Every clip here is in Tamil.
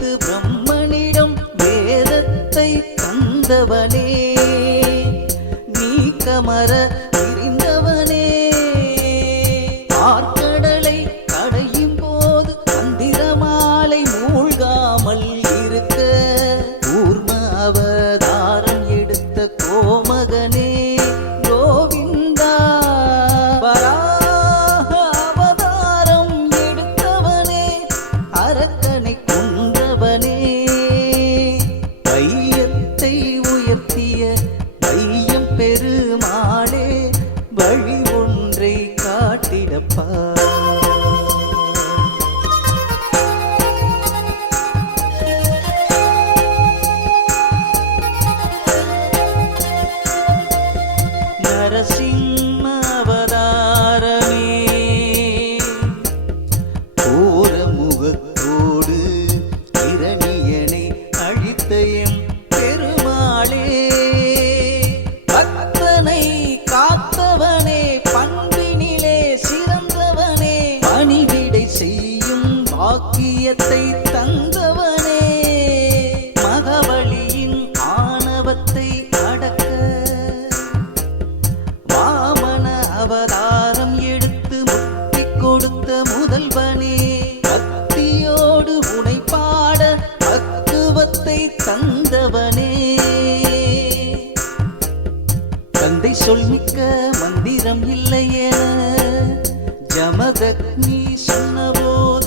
பார்த்து பிரம் காட்டிடப்பா முதல்வனே பக்தியோடு உனை பாட பக்குவத்தை தந்தவனே. தந்தை சொல்மிக்க மந்திரம் இல்லையே ஜமதக்னி சொன்னபோது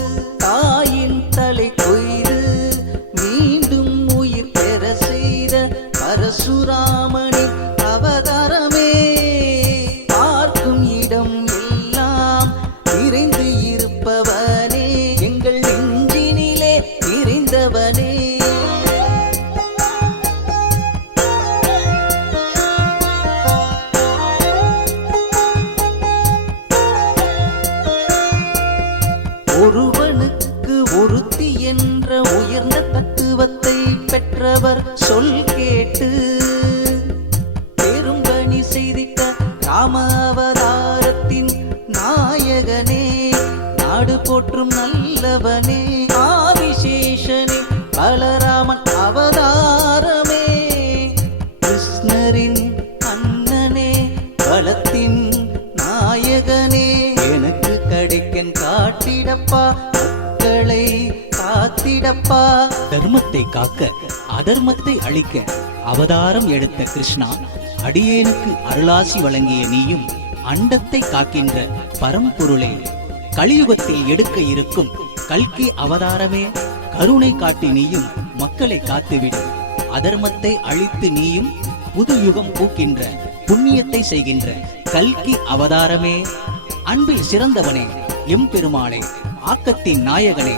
என்ற உயர்ந்த தத்துவத்தை பெற்றவர். சொல் கேட்டு பெரும்பணி செய்திட்ட ராம அவதாரத்தின் நாயகனே நாடு போற்றும் நல்லவனே. காத்திடப்பா தர்மத்தை காக்க அதர்மத்தை அழிக்க அவதாரம் எடுத்த கிருஷ்ணா அடியேனுக்கு அருளாசி வழங்கிய நீயும் அண்டத்தை காக்கின்ற பரம்பொருளே. கலியுகத்தில் எடுக்க இருக்கும் கல்கி அவதாரமே கருணை காட்டி நீயும் மக்களை காத்துவிடு. அதர்மத்தை அழித்து நீயும் புது யுகம் பூக்கின்ற புண்ணியத்தை செய்கின்ற கல்கி அவதாரமே. அன்பில் சிறந்தவனே எம்பெருமாளே ஆக்கத்தின் நாயகனே.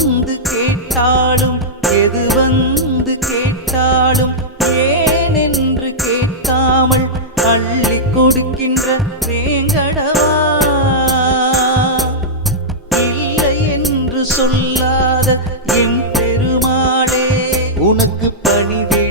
வேங்கடவா? இல்லை என்று சொல்லாத என் பெருமாளே உனக்கு பணிவே